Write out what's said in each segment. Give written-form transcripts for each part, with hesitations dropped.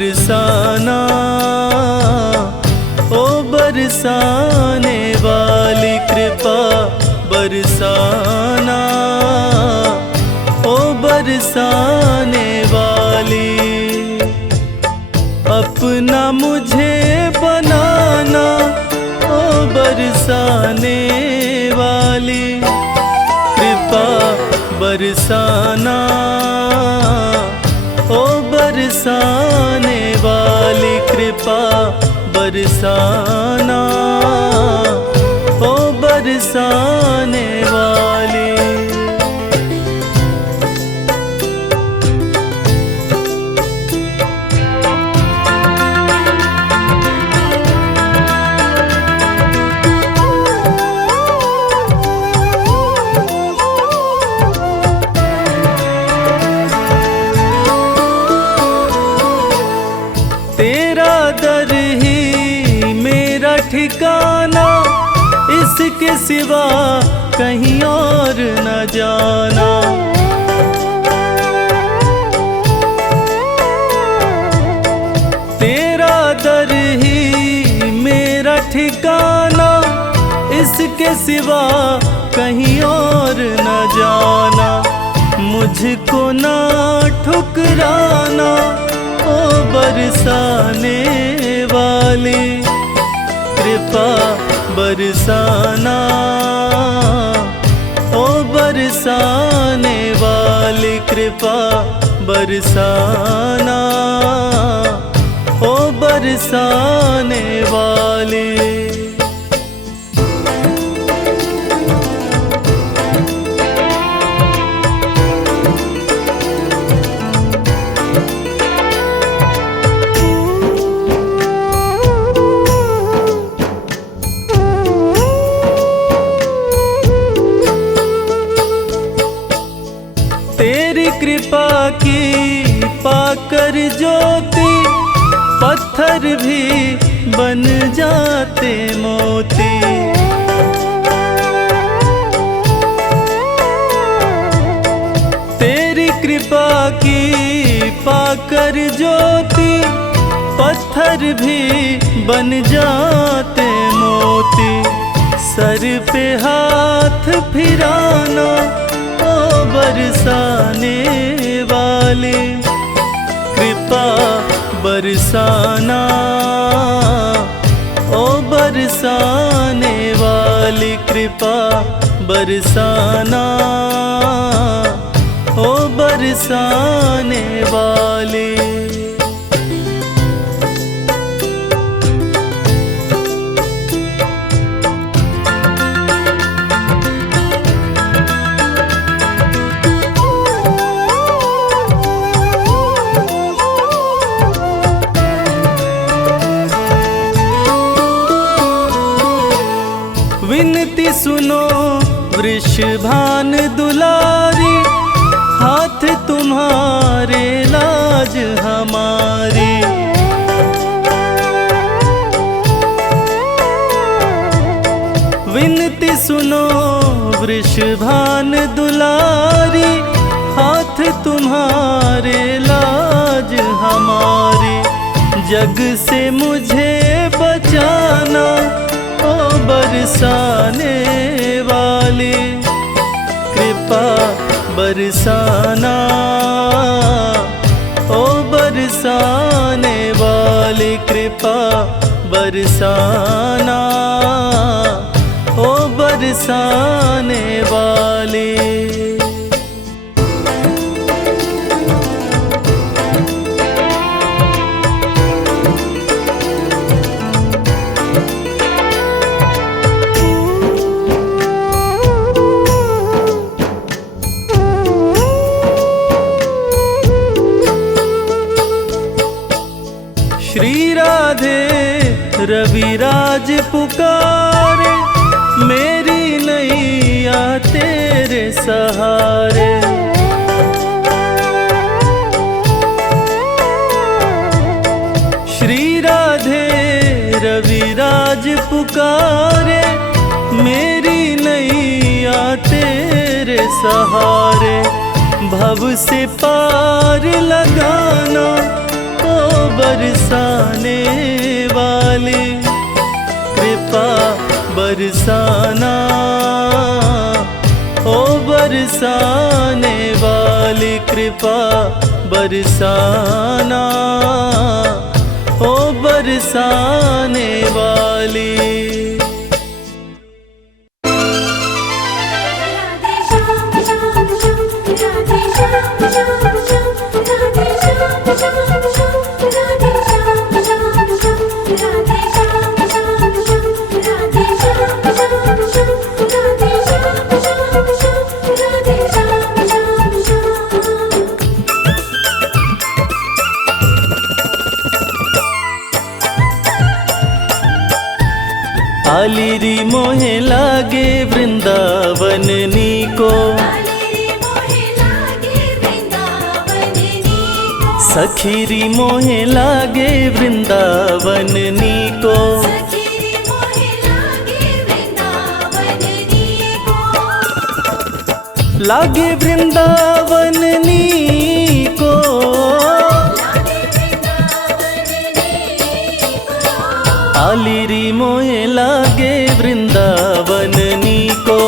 बरसाना, ओ बरसाने वाली कृपा बरसाना, ओ बरसाने वाली। अपना मुझे बनाना, ओ बरसाने वाली कृपा बरसाना, ओ बरसाने वाली कृपा बरसाना, ओ बरसाने वाली। तेरा दर ही मेरा ठिकाना, इसके सिवा कहीं और न जाना। तेरा दर ही मेरा ठिकाना, इसके सिवा कहीं और न जाना। मुझको ना ठुकराना, ओ बरसाने वाली कृपा बरसाना, ओ बरसाने वाली कृपा बरसाना, ओ बरसाने वाली। तेरी कृपा की पाकर ज्योति, पत्थर भी बन जाते मोती। तेरी कृपा की पाकर ज्योति, पत्थर भी बन जाते मोती। सर पे हाथ फिराना, ओ बरसाने वाली कृपा बरसाना, ओ बरसाने वाली कृपा बरसाना, ओ बरसाने वाली। विनती सुनो वृषभान दुलारी, हाथ तुम्हारे लाज हमारी। विनती सुनो वृषभान दुलारी, हाथ तुम्हारे लाज हमारी। जग से मुझे बचाना, ओ बरसाने वाली कृपा बरसाना, ओ बरसाने वाली कृपा बरसाना, ओ बरसाने वाली। श्री राधे रविराज पुकारे, मेरी नैया तेरे सहारे। श्री राधे रविराज पुकारे, मेरी नैया तेरे सहारे। भव से पार लगाना, ओ बरसाने वाली कृपा बरसाना, ओ बरसाने वाली कृपा बरसाना, ओ बरसाने वाली। आलिरी मोहे लागे वृंदावन नीको, सखीरी मोहे लागे वृंदावन नीको, लागे वृंदावन नीको, आलिरी मोहे लागे वृंदावन नीको,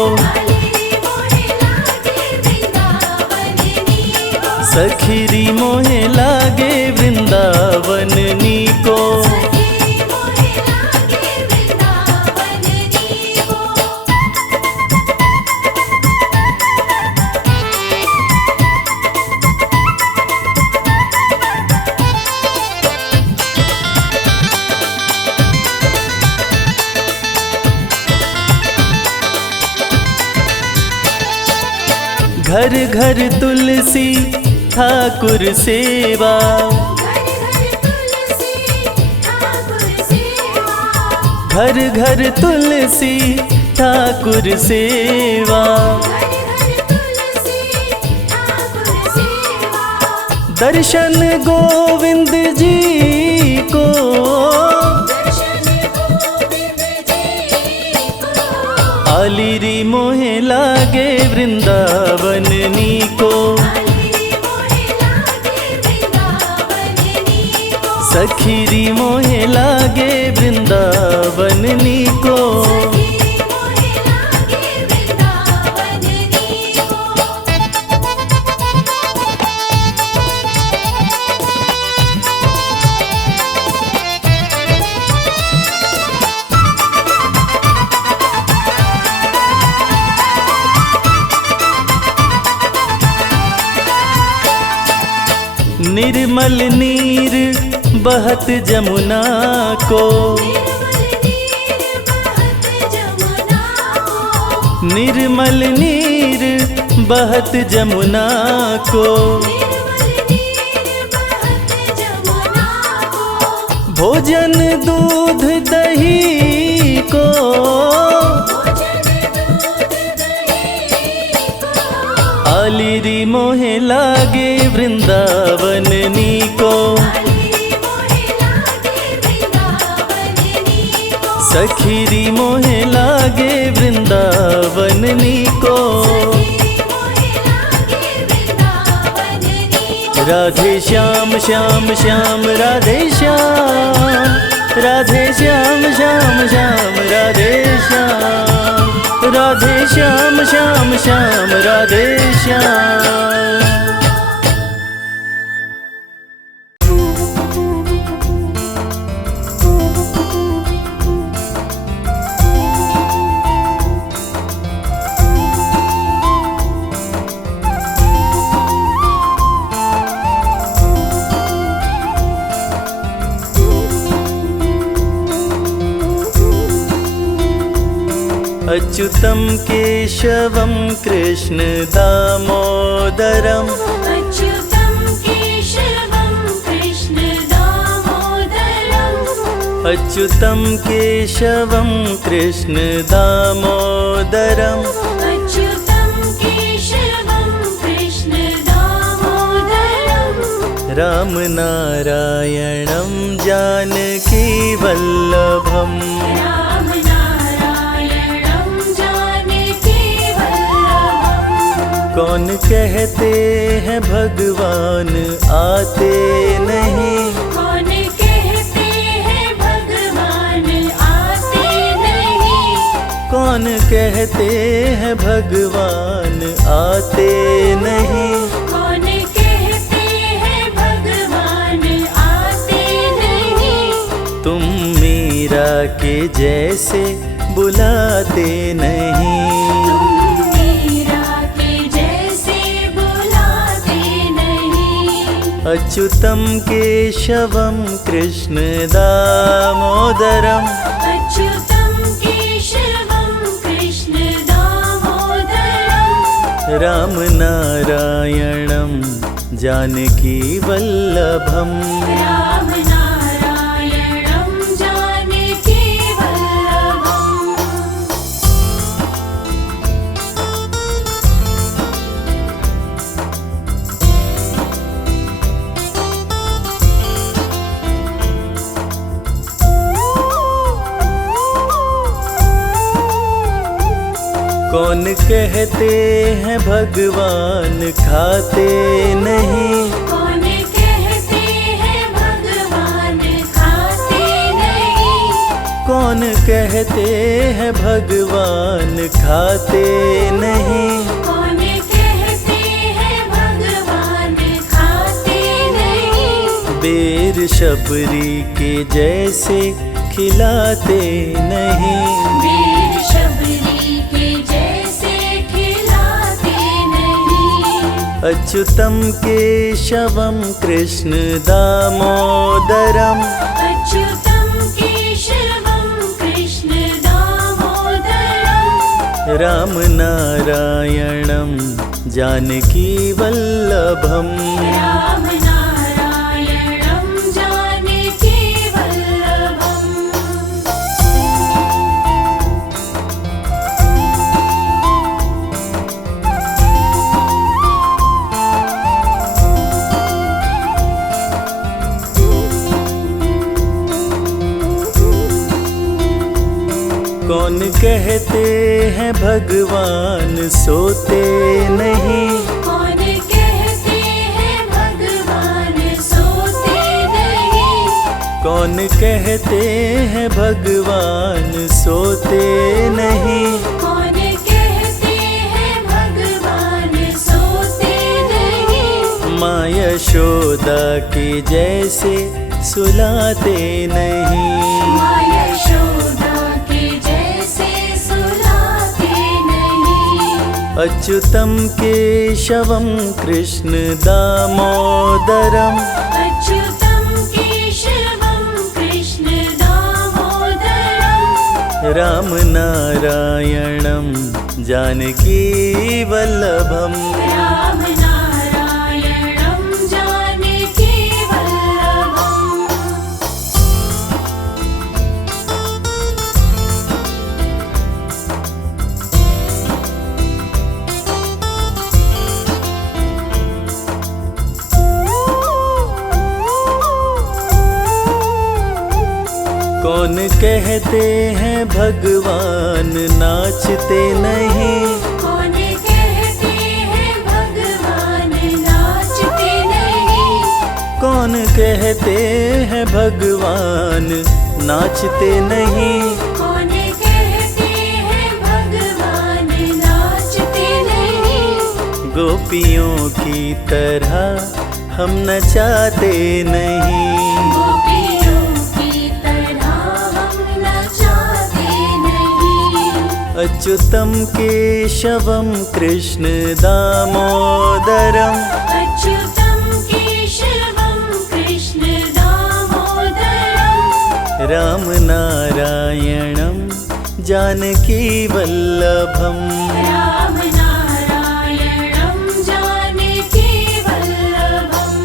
सखीरी मोहे लागे वृंदावन नीको। घर घर तुलसी ठाकुर सेवा, घर घर तुलसी ठाकुर सेवा, दर्शन गोविंद जी को, आलिरी मोहे लागे वृंदावन नीको, सखीरी मोहे लागे वृंदावन नीको। निर्मल नीर बहत जमुना को, निर्मल नीर बहत जमुना को, भोजन दूध दही को, आलिरी मोहे लागे वृंदावन नीको, सखीरी मोहे लागे वृंदावन नीको। राधे श्याम श्याम श्याम राधे श्याम, राधे श्याम श्याम श्याम राधे श्याम, राधे श्याम श्याम श्याम राधे श्याम। अच्युतं केशवं कृष्ण दामोदरम्, अच्युतं केशवं कृष्ण दामोदरम्, अच्युतं केशवं कृष्ण दामोदरम्, अच्युतं केशवं कृष्ण दामोदरम्, राम नारायणं जानकी वल्लभम्, कौन कहते हैं भगवान आते नहीं, कौन कहते हैं भगवान आते नहीं, कौन कहते हैं भगवान आते नहीं, तुम मीरा के जैसे बुलाते नहीं। तुम मीरा के जैसे बुलाते नहीं। अच्युतम केशवम कृष्ण दामोदरम, अच्युतं केशवं कृष्ण दामोदरम्, राम नारायणं जानकी वल्लभम, राम नारायणं जानकी वल्लभम्। कौन कहते हैं भगवान खाते नहीं, कौन कहते हैं भगवान खाते नहीं, कौन कहते हैं भगवान खाते नहीं, कौन कहते हैं भगवान खाते नहीं, बेर शबरी के जैसे खिलाते नहीं। वीर शबरी के जैसे खिलाते नहीं। अच्युतम केशवम कृष्ण दामोदरम, अच्युतं केशवं कृष्ण दामोदरम्, राम नारायणं जानकी वल्लभम, राम नारायणं जानकी वल्लभम्। कौन कहते हैं भगवान सोते नहीं, कौन कहते हैं भगवान सोते नहीं, कौन कहते हैं भगवान सोते नहीं, कौन कहते हैं भगवान सोते नहीं, माँ यशोदा के जैसे सुलाते नहीं। माँ यशोदा के जैसे सुलाते नहीं। अच्युतम केशवम कृष्ण दामोदरम, अच्युतं केशवं कृष्ण दामोदरम्, राम नारायणं जानकी वल्लभम, राम नारायणं जानकी वल्लभम्। कौन कहते हैं भगवान नाचते नहीं, कौन कहते हैं भगवान नाचते नहीं, कौन कहते हैं भगवान नाचते नहीं, कौन कहते हैं भगवान नाचते नहीं, गोपियों की तरह हम नचाते नहीं। गोपियों की तरह हम नचाते नहीं। अच्युतम केशवम कृष्ण दामोदरम, अच्युतं केशवं कृष्ण दामोदरम्, राम नारायणं जानकी वल्लभम, राम नारायणं जानकी वल्लभम्।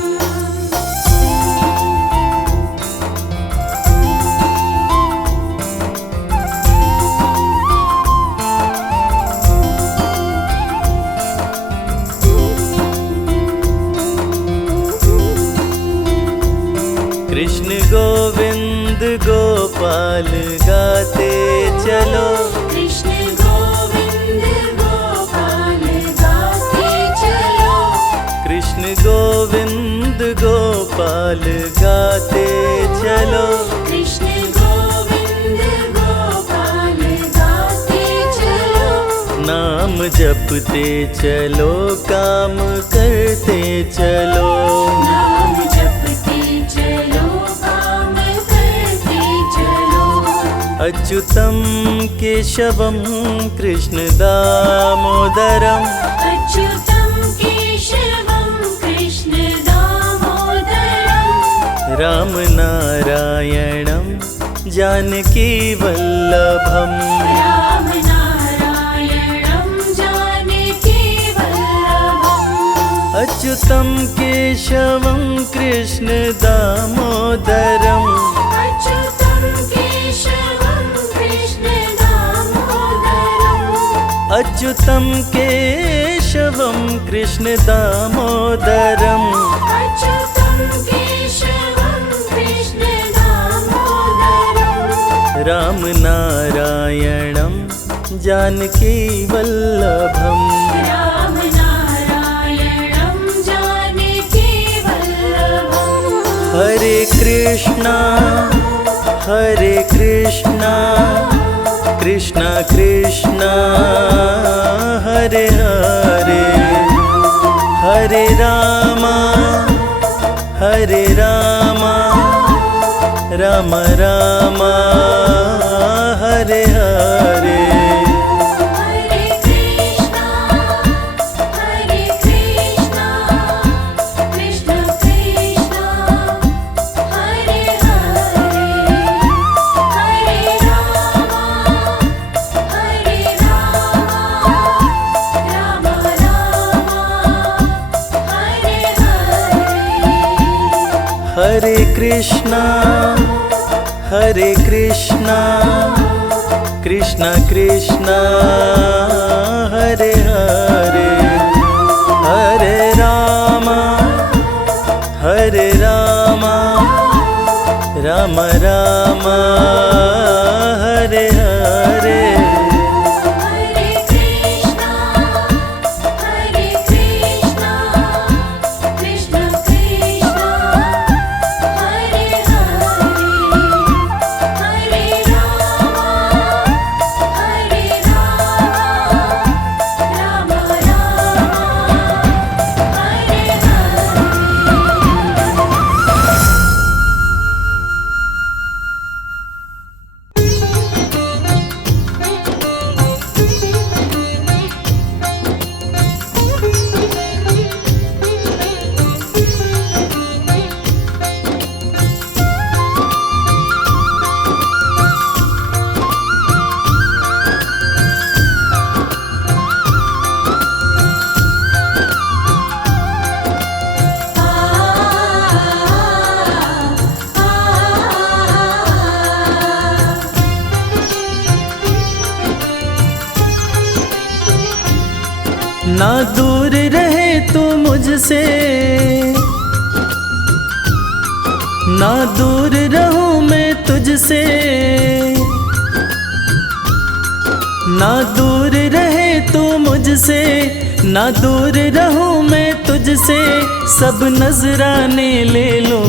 कृष्ण गोविंद गोपाल गाते चलो, कृष्ण गोविंद गोपाल गाते चलो, कृष्ण गोविंद गोपाल गाते चलो, कृष्ण गोविंद गोपाल गाते चलो, जपते चलो काम करते चलो। नाम जपते चलो काम करते चलो। अच्युतं केशवं कृष्ण दामोदरम् अच्युतं केशवं कृष्ण दामोदरम्। राम नारायणं जानकी वल्लभम्। राम नारायणं जानकी वल्लभम्। अच्युतं केशवं कृष्ण दामोदरम् अच्युतं केशवं कृष्ण दामोदरम्। अच्युतं केशवं कृष्ण दामोदरम्। अच्युतं केशवं कृष्ण दामोदरम्। राम नारायणं जानकी वल्लभम्। राम नारायणं जानकी वल्लभम्। हरे कृष्णा कृष्णा कृष्णा हरे हरे, हरे रामा राम रामा हरे हरे। हरे कृष्णा कृष्ण कृष्ण हरे हरे, हरे रामा राम हरे हरे। हरे कृष्णा कृष्णा कृष्णा हरे हरे, हरे रामा राम हरे हरे। हरे कृष्णा कृष्ण कृष्ण हरे हरे, हरे रामा राम हरे ना दूर रहे तू मुझसे, ना दूर रहूं मैं तुझसे। ना दूर रहे तू मुझसे, ना दूर रहूं मैं तुझसे। सब नजराने ले लो,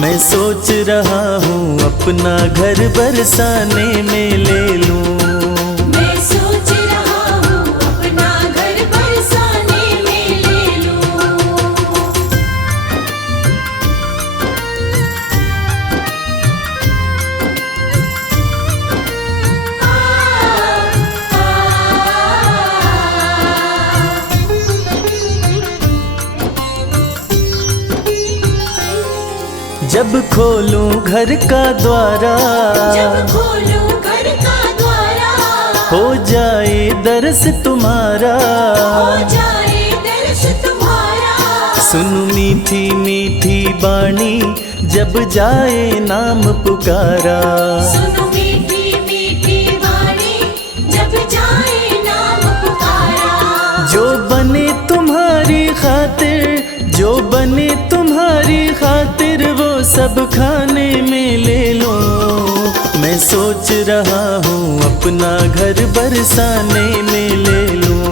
मैं सोच रहा हूँ अपना घर बरसाने में ले लूं। मैं सोच रहा हूँ अपना घर बरसाने में ले लूं। जब खोलूं घर का द्वारा, जब खोलूं घर का द्वारा, हो जाए दर्श तुम्हारा। हो जाए दर्श तुम्हारा। सुन मीठी मीठी बाणी जब जाए नाम पुकारा। सुनो मीठी मीठी वाणी जब जाए नाम पुकारा। जो बने तुम्हारी खातिर, जो बने तुम्हारी खातिर, वो सब खाने में ले लो। मैं सोच रहा हूँ अपना घर बरसाने में ले लूं।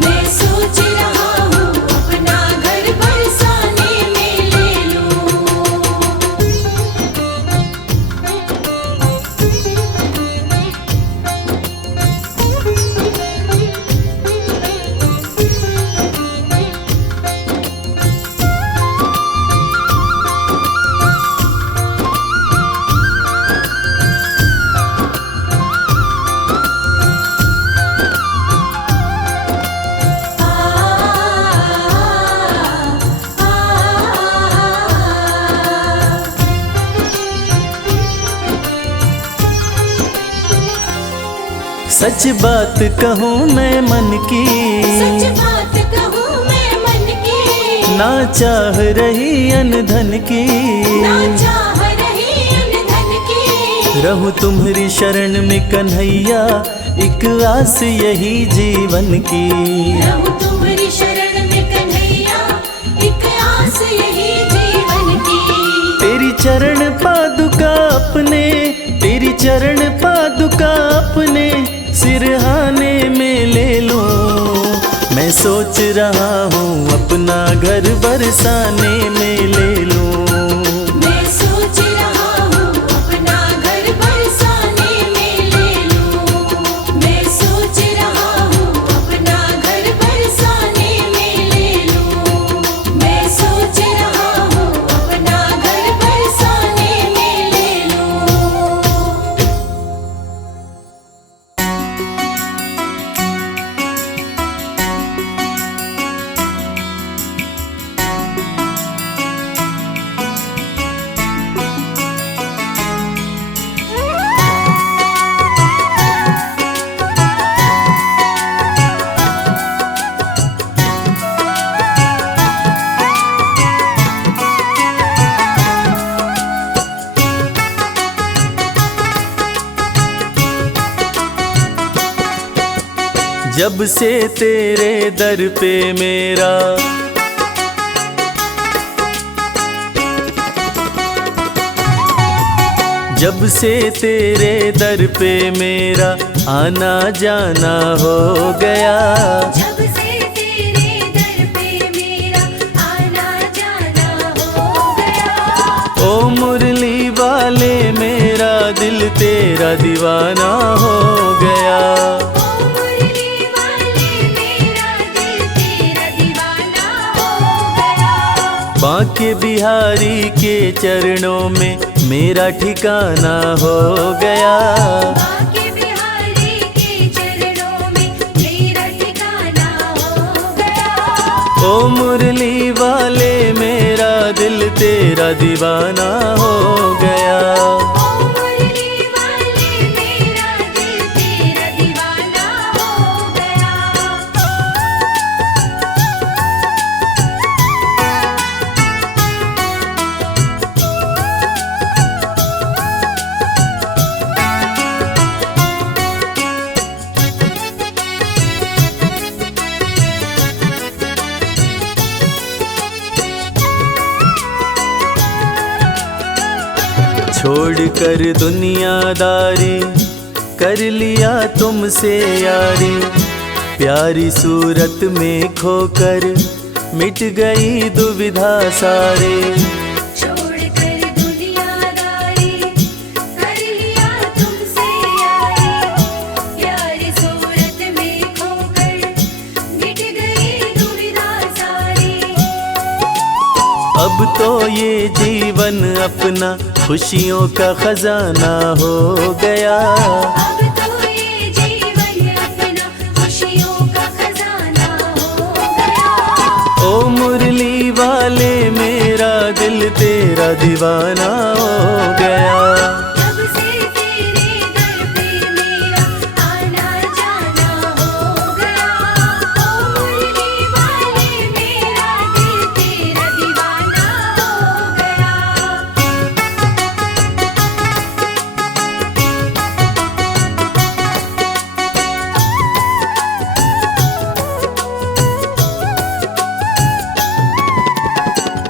मैं सोच रहा हूँ अपना घर बरसाने में ले लूं। सच बात कहूँ मैं मन की, सच बात कहूँ मैं मन की, ना चाह रही अन धन की, ना चाह रही अन धन की। रहूं तुम्हारी शरण में कन्हैया, एक आस यही जीवन की। रहूं तुम्हारी शरण में कन्हैया, एक आस यही जीवन की। तेरी चरण पादुका अपने, तेरी चरण पादुका अपने सिरहाने में ले लूं। मैं सोच रहा हूँ अपना घर बरसाने में ले लूं। मैं सोच रहा हूँ अपना घर बरसाने में ले लूं। मैं सोच रहा हूँ अपना घर बरसाने में ले लूं। मैं सोच रहा हूँ अपना घर बरसाने में ले लूं। जब से तेरे दर पे मेरा जब से तेरे दर पे मेरा आना जाना हो गया। जब से तेरे दर पे मेरा आना जाना हो गया। ओ मुरली वाले मेरा दिल तेरा दीवाना हो गया। ओ मुरली वाले मेरा दिल तेरा दीवाना हो गया। बांके बिहारी के चरणों में मेरा ठिकाना हो गया। बांके बिहारी के चरणों में मेरा ठिकाना हो गया। ओ मुरली वाले मेरा दिल तेरा दीवाना हो गया। ओ मुरली वाले मेरा दिल तेरा दीवाना हो गया। छोड़ कर दुनियादारी कर लिया तुमसे यारी। प्यारी सूरत में खोकर मिट गई दुविधा सारे। छोड़ कर दुनियादारी कर लिया तुमसे यारी। प्यारी सूरत में खोकर मिट गई दुविधा सारी। अब तो ये जीवन अपना खुशियों का खजाना हो गया। अब तो ये जीवन अपना खुशियों का खजाना हो गया। ओ मुरली वाले मेरा दिल तेरा दीवाना हो गया। जब से तेरे दर पे मेरा आना जाना हो गया। ओ मुरली वाले मेरा दिल तेरा दीवाना हो गया।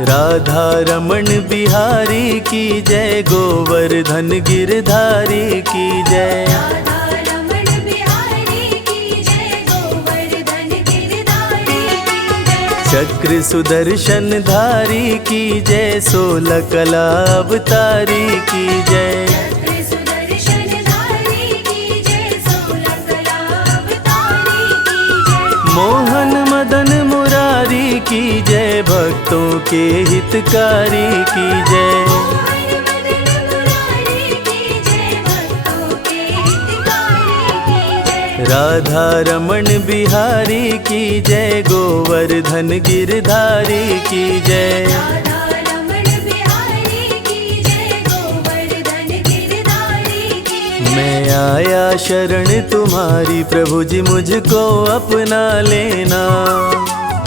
राधा रमण बिहारी की जय, गोवर्धन गिरधारी की जय। राधा रमण बिहारी की जय, गोवर्धन गिरधारी की जय। चक्र सुदर्शन धारी की जय, 16 कला अवतारी की जय। चक्र सुदर्शन धारी की जय, 16 कला अवतारी की जय। मोहन मदन मुरारी की जय, भक्तों के हितकारी की जय। मोहन मदन मुरारी की जय, भक्तों के हितकारी की जय। राधा रमण बिहारी की जय, गोवर्धन गिरधारी की जय। राधा रमण बिहारी की जय, गोवर्धन गिरधारी की जय। मैं आया शरण तुम्हारी प्रभु जी मुझको अपना लेना।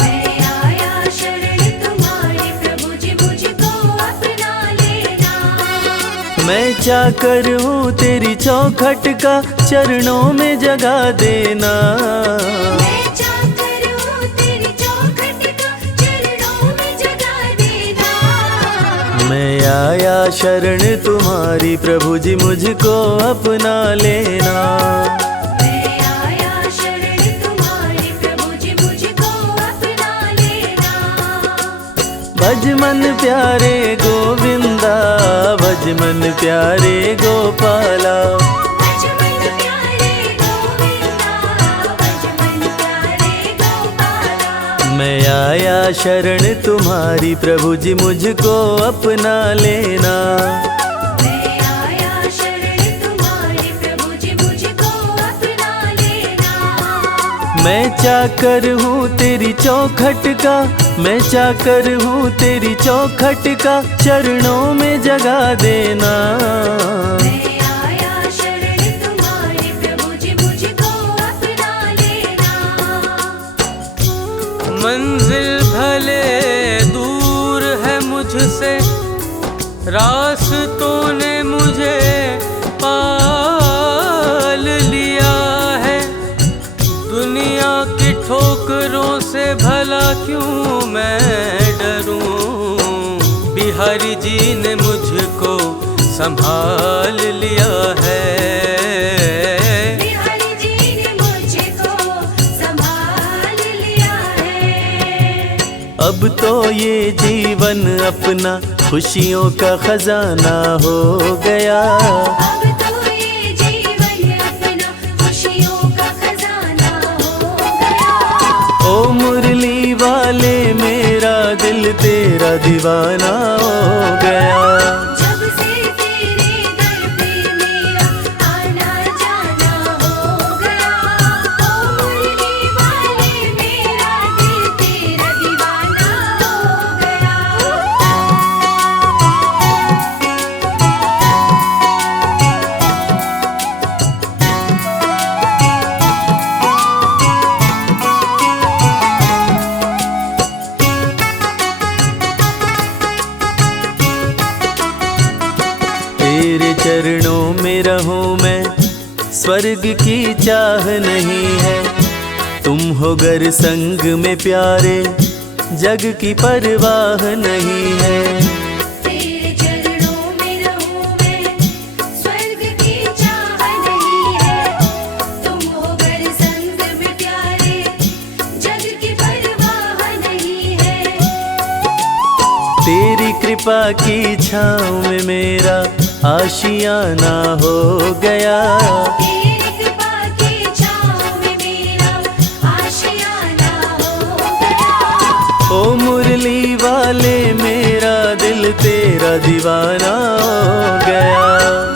मैं आया शरण तुम्हारी प्रभु जी मुझको अपना लेना। मैं चाकर हूँ तेरी चौखट का चरणों में जगा देना। मैं चाकर हूँ तेरी चौखट का चरणों में जगा देना। मैं आया शरण तुम्हारी प्रभु जी मुझको अपना लेना। मैं आया शरण तुम्हारी प्रभु जी मुझको अपना लेना। भज मन प्यारे गोविंदा, भज मन प्यारे गोपाला। भज मन प्यारे गोविंदा, भज मन प्यारे गोपाला। मैं आया शरण तुम्हारी प्रभु जी मुझको अपना लेना। मैं आया शरण तुम्हारी प्रभु जी मुझको अपना लेना। मैं चाकर हूँ तेरी चौखट का, मैं चाकर हूँ तेरी चौखट का चरणों में जगा देना। मैं आया शरण तुम्हारी प्रभु जी मुझको अपना लेना। मंजिल भले दूर है मुझसे, रास्तों ने मुझे पाल लिया है। दुनिया की ठोकरों से भला क्यों मैं डरूं, बिहारी जी ने मुझको संभाल लिया है। बिहारी जी ने मुझको संभाल लिया है। अब तो ये जीवन अपना खुशियों का खजाना हो गया। अब तो ये जीवन अपना खुशियों का खजाना हो गया। ओ मुरली वाले मेरा दिल तेरा दीवाना हो गया। जब से तेरे दर पे मेरा आना जाना हो गया। ओ मुरली वाले मेरा दिल तेरा दीवाना हो गया। तेरे चरणों में रहूं मैं, स्वर्ग की चाह नहीं है। तुम हो गर संग में प्यारे, जग की परवाह नहीं है। तेरे चरणों में रहूं मैं, स्वर्ग की चाह नहीं है। तुम हो गर संग में प्यारे, जग की परवाह नहीं है। तेरी कृपा की छाँव में मेरा आशियाना हो गया। तेरी कृपा की छाँव में मेरा आशियाना हो गया। ओ मुरली वाले मेरा दिल तेरा दीवाना हो गया।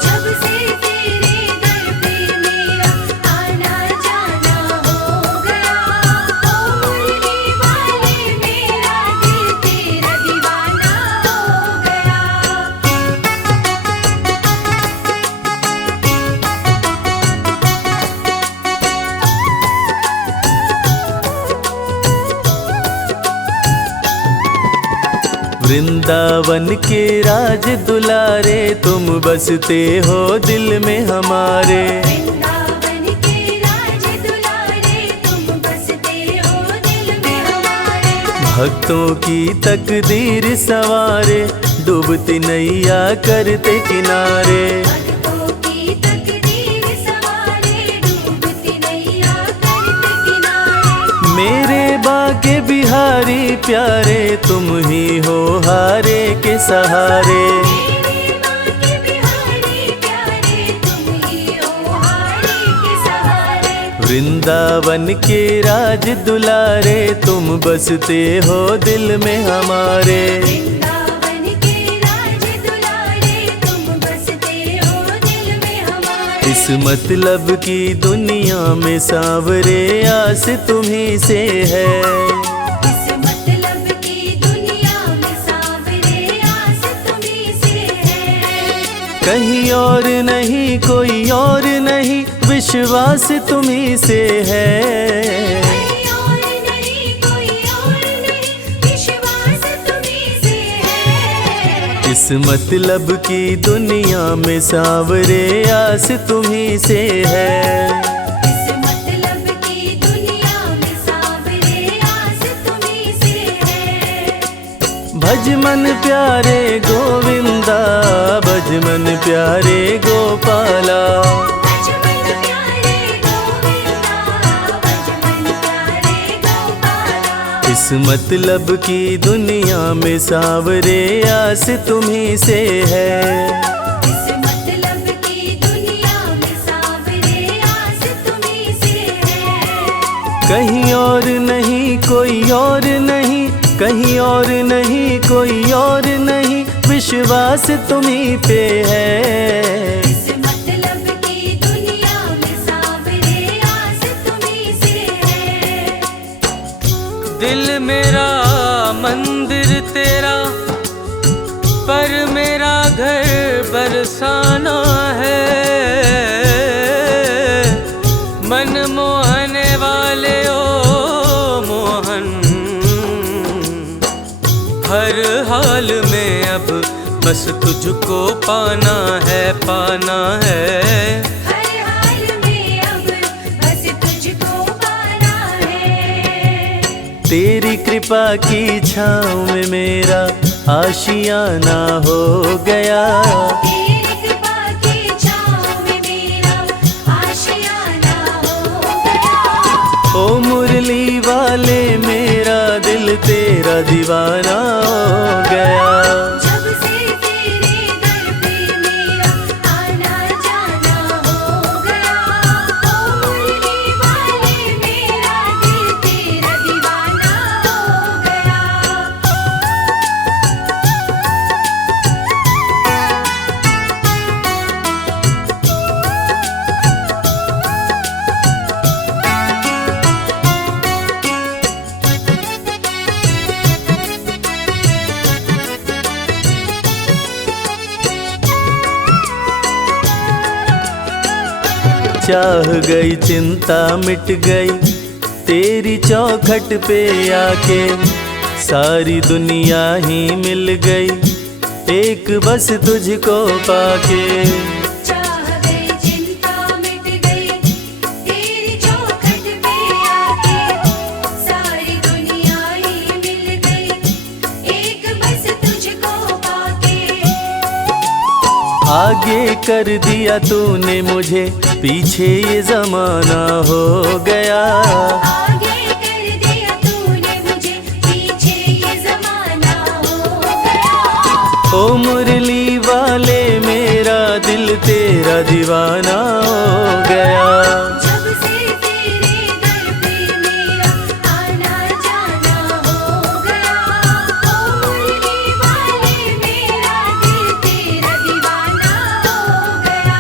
जब से तेरे दर पे मेरा आना जाना हो गया। ओ मुरली वाले मेरा दिल तेरा दीवाना हो गया। वृंदावन के राज दुलारे, तुम बसते हो दिल में हमारे। वृंदावन के राज दुलारे, तुम बसते हो दिल में हमारे। भक्तों की तकदीर सवारे, डूबती नैया करते किनारे। भक्तों की तकदीर सवारे, डूबती नैया करते किनारे। मेरे बाके बिहारी प्यारे, तुम ही हो हारे के सहारे। मेरे बाके बिहारी प्यारे, तुम ही हो हारे के सहारे। वृंदावन के राज दुलारे, तुम बसते हो दिल में हमारे। वृंदावन के राज दुलारे, तुम बसते हो दिल में हमारे। इस मतलब की दुनिया में सांवरे, आस तुम्ही से है। इस मतलब की दुनिया में सांवरे, आस तुम्हीं से है। कहीं और नहीं कोई और नहीं, विश्वास तुम्ही से है। कहीं और नहीं कोई और नहीं, विश्वास तुम्ही से है। इस मतलब की दुनिया में सांवरे आस तुम्ही से है। इस मतलब की दुनिया में सांवरे आस तुम्ही से है। भज मन प्यारे गोविंदा, भज मन प्यारे गोपाला। भज मन प्यारे गोविंदा, भज मन प्यारे गोपाला। इस मतलब की दुनिया में सांवरे आस तुम्ही से है। इस मतलब की दुनिया में सांवरे आस तुम्ही से है। कहीं और नहीं कोई और नहीं, कहीं और नहीं कोई और नहीं, विश्वास तुम्ही पे है। इस मतलब की दुनिया में सांवरे आस तुम्ही से है। दिल मेरा मंदिर तेरा, पर मेरा घर बरसाना है। मन मोहने वाले ओ मोहन, हर हाल में अब बस तुझको पाना है, पाना है। हर हाल में अब बस तुझको पाना है। तेरी कृपा की छाँव में मेरा आशियाना हो गया। तेरी कृपा की छाँव में मेरा आशियाना हो गया। ओ मुरली वाले मेरा दिल तेरा दीवाना हो गया। जब से तेरे दर पे मेरा आना जाना हो गया। ओ मुरली वाले मेरा दिल तेरा दीवाना हो गया। चाह गई चिंता मिट गई तेरी चौखट पे आके। सारी दुनिया ही मिल गई एक बस तुझको पाके। चाह गई चिंता मिट गई तेरी चौखट पे आके। सारी दुनिया ही मिल गई एक बस तुझको पाके। आगे कर दिया तूने मुझे, पीछे ये जमाना हो गया। आगे कर दिया तूने मुझे, पीछे ये जमाना हो गया। ओ मुरली वाले मेरा दिल तेरा दीवाना हो गया। जब से तेरे दर पे मेरा आना जाना हो गया। ओ मुरली वाले मेरा दिल तेरा दीवाना हो गया।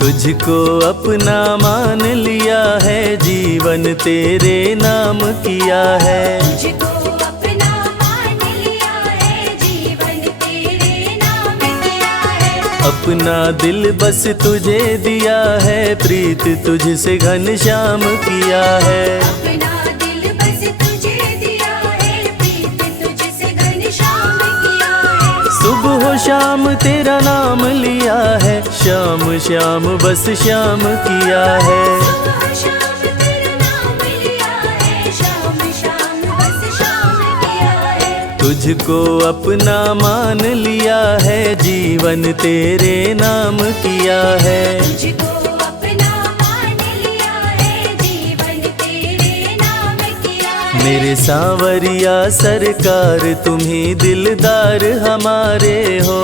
तुझको अपना मान लिया है, जीवन तेरे नाम किया है। तुझको अपना मान लिया है, जीवन तेरे नाम किया है। अपना दिल बस तुझे दिया है, प्रीत तुझसे घनश्याम किया है। अपना दिल बस तुझे दिया है, प्रीत तुझसे घनश्याम किया है। सुबह हो शाम तेरा नाम लिया है, श्याम श्याम बस श्याम किया है। सुबह शाम तेरा नाम लिया है, शाम शाम बस शाम किया है। तुझको अपना मान लिया है, जीवन तेरे नाम किया है। तुझको अपना मान लिया है, जीवन तेरे नाम किया है। मेरे सांवरिया सरकार तुम्ही दिलदार हमारे हो।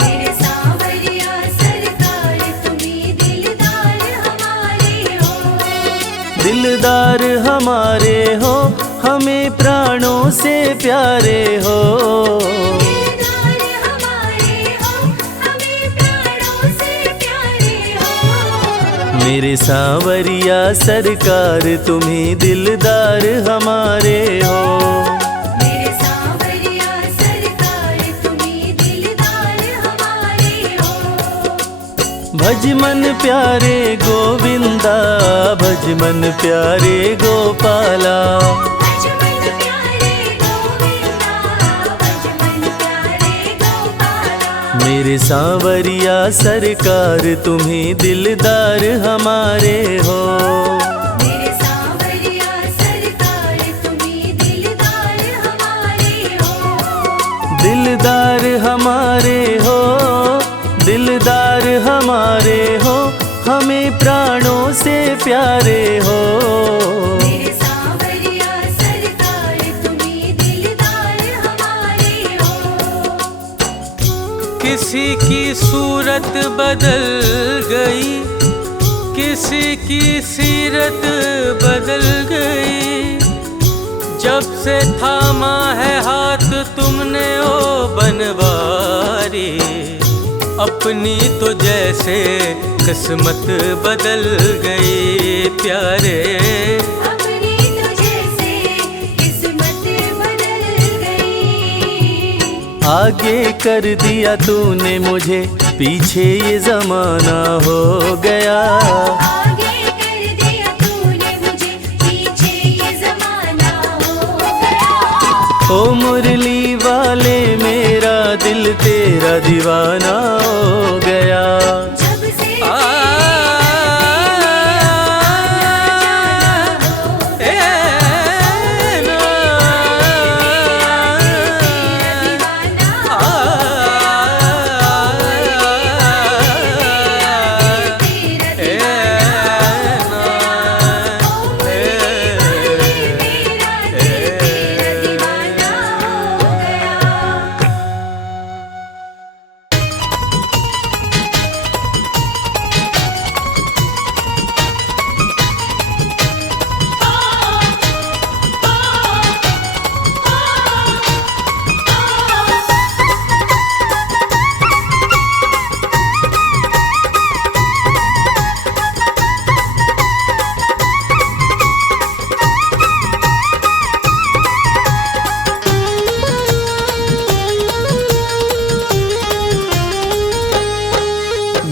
मेरे सांवरिया सरकार तुम्ही दिलदार हमारे हो। दिलदार हमारे हो, हमें प्राणों से प्यारे हो। दिलदार हमारे हो, हमें प्राणों से प्यारे हो। मेरे सांवरिया सरकार तुम्ही दिलदार हमारे हो। मेरे सांवरिया सरकार तुम्ही दिलदार हमारे हो। भज मन प्यारे गोविंदा, भज मन प्यारे गोपाला। भज मन प्यारे गोविंदा, भज मन प्यारे गोपाला। मेरे सांवरिया सरकार तुम्ही दिलदार हमारे हो। मेरे सांवरिया सरकार तुम्ही दिलदार हमारे हो। दिलदार हमारे हो, दिलदार हमारे हो, हमें प्राणों से प्यारे हो। मेरे सांवरिया सरकार तुम्ही दिलदार हमारे हो। किसी की सूरत बदल गई, किसी की सीरत बदल गई। जब से थामा है हाथ तुमने ओ बनवारी, अपनी तो जैसे किस्मत बदल गई प्यारे। अपनी तो जैसे किस्मत बदल गई। आगे कर दिया तूने मुझे, पीछे ये जमाना हो गया। आगे कर दिया तूने मुझे, पीछे ये जमाना हो गया। ओ मुरली वाले मेरा दिल तेरा दीवाना हो गया। जब से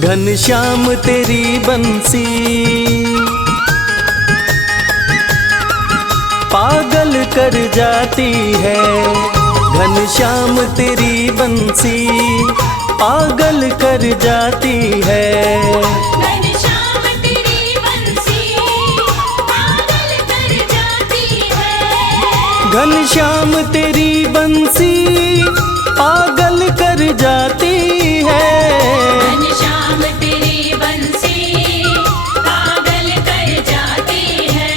घनश्याम तेरी बंसी पागल कर जाती है। घनश्याम तेरी बंसी पागल कर जाती है। घनश्याम तेरी बंसी पागल कर जाती है। घनश्याम तेरी बंसी पागल कर जाती है। घनश्याम तेरी बंसी पागल कर जाती है।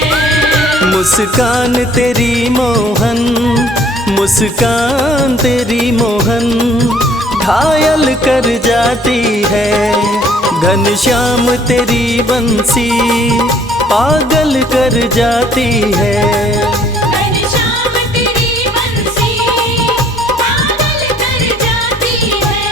मुस्कान तेरी मोहन, मुस्कान तेरी मोहन घायल कर जाती है। घनश्याम तेरी बंसी पागल कर जाती है। घनश्याम तेरी बंसी पागल कर जाती है।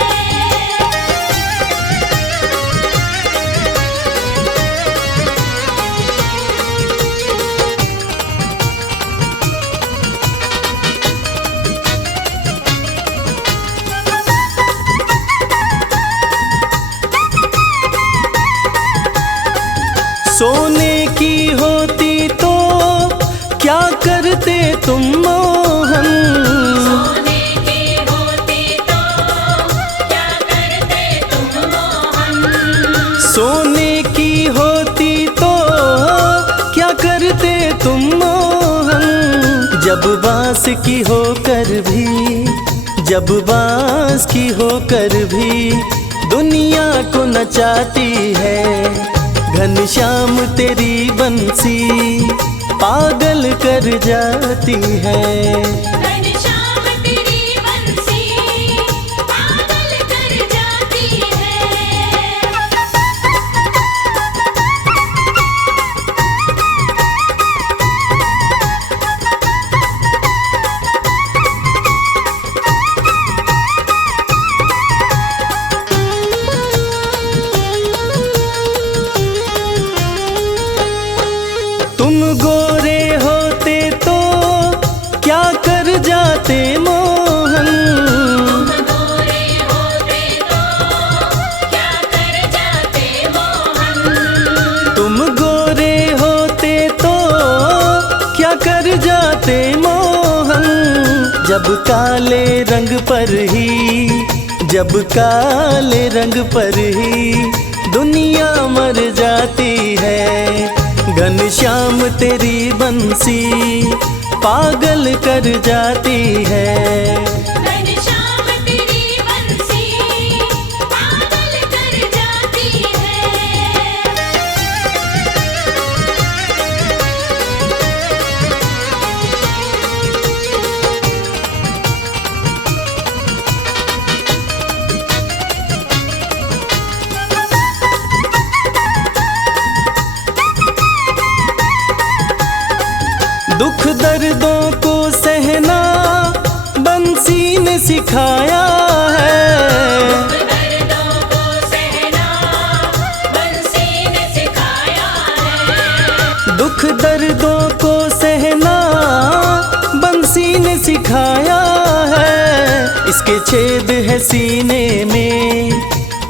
सोने की होती तो क्या करते तुम मोहन। सोने की होती तो क्या करते तुम मोहन। सोने की होती तो क्या करते तुम मोहन। जब बांस की होकर भी, जब बांस की होकर भी दुनिया को नचाती है। घनश्याम तेरी बंसी पागल कर जाती है। घनश्याम तेरी बंसी पागल कर जाती है। जब काले रंग पर ही, जब काले रंग पर ही दुनिया मर जाती है, घनश्याम तेरी बंसी पागल कर जाती है। घनश्याम तेरी बंसी पागल कर जाती है। दुख दर्दों को सहना बंसी ने सिखाया है, दर्दों को सहना बंसी ने सिखाया है। दुख दर्दों को सहना बंसी ने सिखाया है। इसके छेद है सीने में,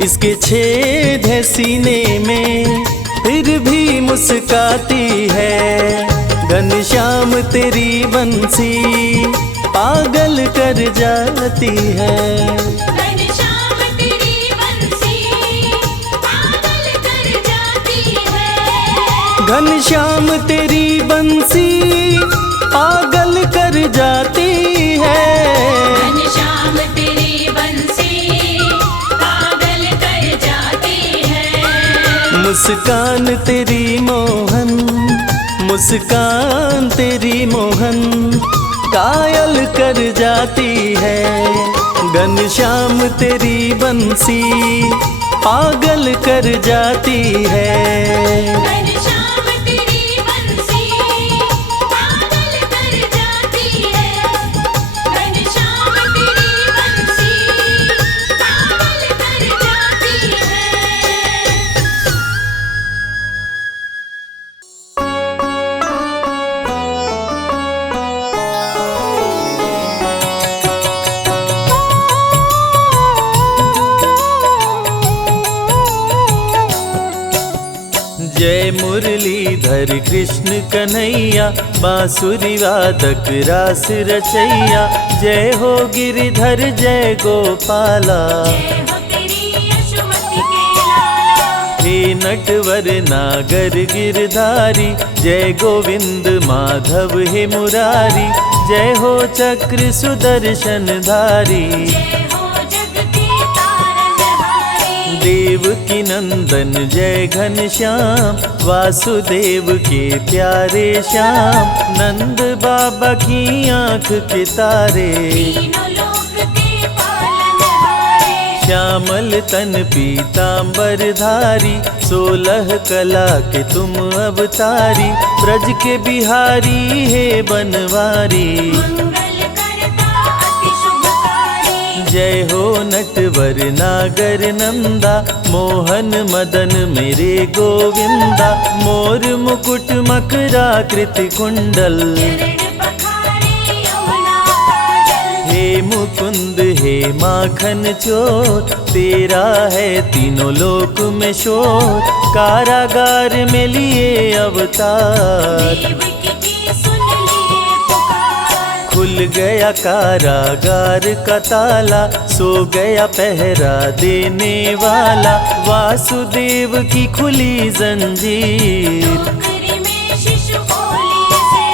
इसके छेद है सीने में, फिर भी मुस्काती है। घनश्याम तेरी बंसी पागल कर जाती है। घनश्याम तेरी बंसी पागल कर जाती है। घनश्याम तेरी बंसी पागल कर जाती है। घनश्याम तेरी बंसी पागल कर जाती है। मुस्कान तेरी मोहन, मुस्कान तेरी मोहन कायल कर जाती है। घनश्याम तेरी बंसी पागल कर जाती है। घनश्याम तेरी बंसी पागल कर जाती है। घनश्याम तेरी बंसी पागल कर जाती है। जय मुरलीधर कृष्ण कन्हैया, बांसुरी वादक रास रचैया। जय हो गिरिधर जय गोपाला, जय हो तेरी यशोमति के लाला। हे नटवर नागर गिरधारी। जय गोविंद माधव हे मुरारी। जय हो चक्र सुदर्शन धारी। जय हो जग के तारनहारी। देवकी नंदन जय घनश्याम, वासुदेव के प्यारे श्याम। नंद बाबा की आँख के तारे, तीनों लोक के पालनहारे। श्यामल तन पीतांबर धारी। 16 कला के तुम अवतारी, ब्रज के बिहारी हे बनवारी। मंगल करता अति शुभकारी। जय हो नटवर नागर नंदा, मोहन मदन मेरे गोविंदा। मोर मुकुट मकराकृति कुंडल, चरण पखारे यमुना काजल। हे मुकुंद हे माखन चोर। तेरा है तीनों लोक में शोर, कारागार में लिए अवतार। देवकी की सुन लिए पुकार। खुल गया कारागार का ताला, सो गया पहरा देने वाला। वासुदेव की खुली जंजीर, टोकरी में शिशु बोली से।